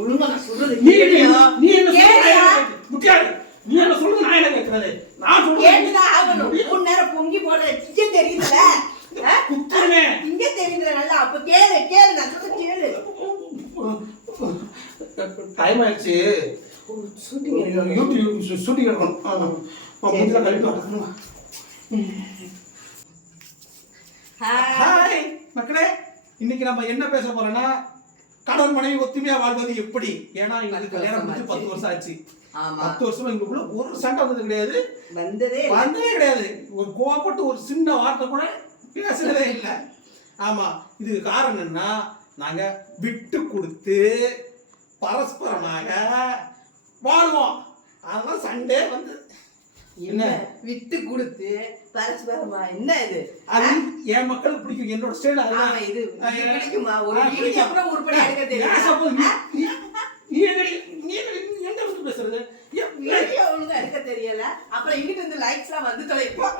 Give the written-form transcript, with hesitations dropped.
ஒழுங்கா நான் சொல்றது நீ கேளுயா. நீ என்ன கேளுயா. முக்கியாது. நீ என்ன சொல்றது நான் என்ன கேட்கறது? நான் சொல்றது கேட்டுதான் ஆகணும். மூணு நேரம் பொங்கி போடுற திங்க தெரியுதுல. குத்துறே. திங்க தெரியுதுல நல்லா. அப்ப கேளு கேளு நான் சொல்றது கேளு. டைம் ஆயிடுச்சு. யூடியூப் ஷூட்டிங் எடுக்கணும். முடிஞ்சா கழிப்பு வரணும். ஹாய் மக்களே, இன்னைக்கு நம்ம என்ன பேச போறோம்னா கணவன் மனைவி ஒத்துமையா வாழ்வது எப்படி. ஏன்னா எங்களுக்கு கல்யாணம் முடிஞ்சு 10 வருஷம் ஆச்சு. 10 வருஷமா எங்களுக்குள்ள ஒரு சண்டை வந்தது கிடையாது, வந்ததே கிடையாது. ஒரு கோவப்பட்டு ஒரு சின்ன வார்த்தை கூட பேசுறதே இல்லை. ஆமா, இதுக்கு காரணம் என்னன்னா நாங்க விட்டு கொடுத்து பரஸ்பரமாக வாழ்வோம். அதெல்லாம் சண்டே வந்து என்ன விட்டு கொடுத்து பரஸ்பரமா என்ன இது? அது என் மக்களுக்கு பிடிக்கும். என்னோட ஸ்டைல் அதுதான். இது பிடிக்குமா? ஒரு வீடியோ அப்புறம் உருப்படி எடுக்க தெரியும். நீ எந்த பேசுறது? வீடியோ ஒழுங்கா எடுக்க தெரியல. அப்புறம் இங்கிட்டு இருந்து லைக்ஸ்லாம் வந்து தொலைப்போம்.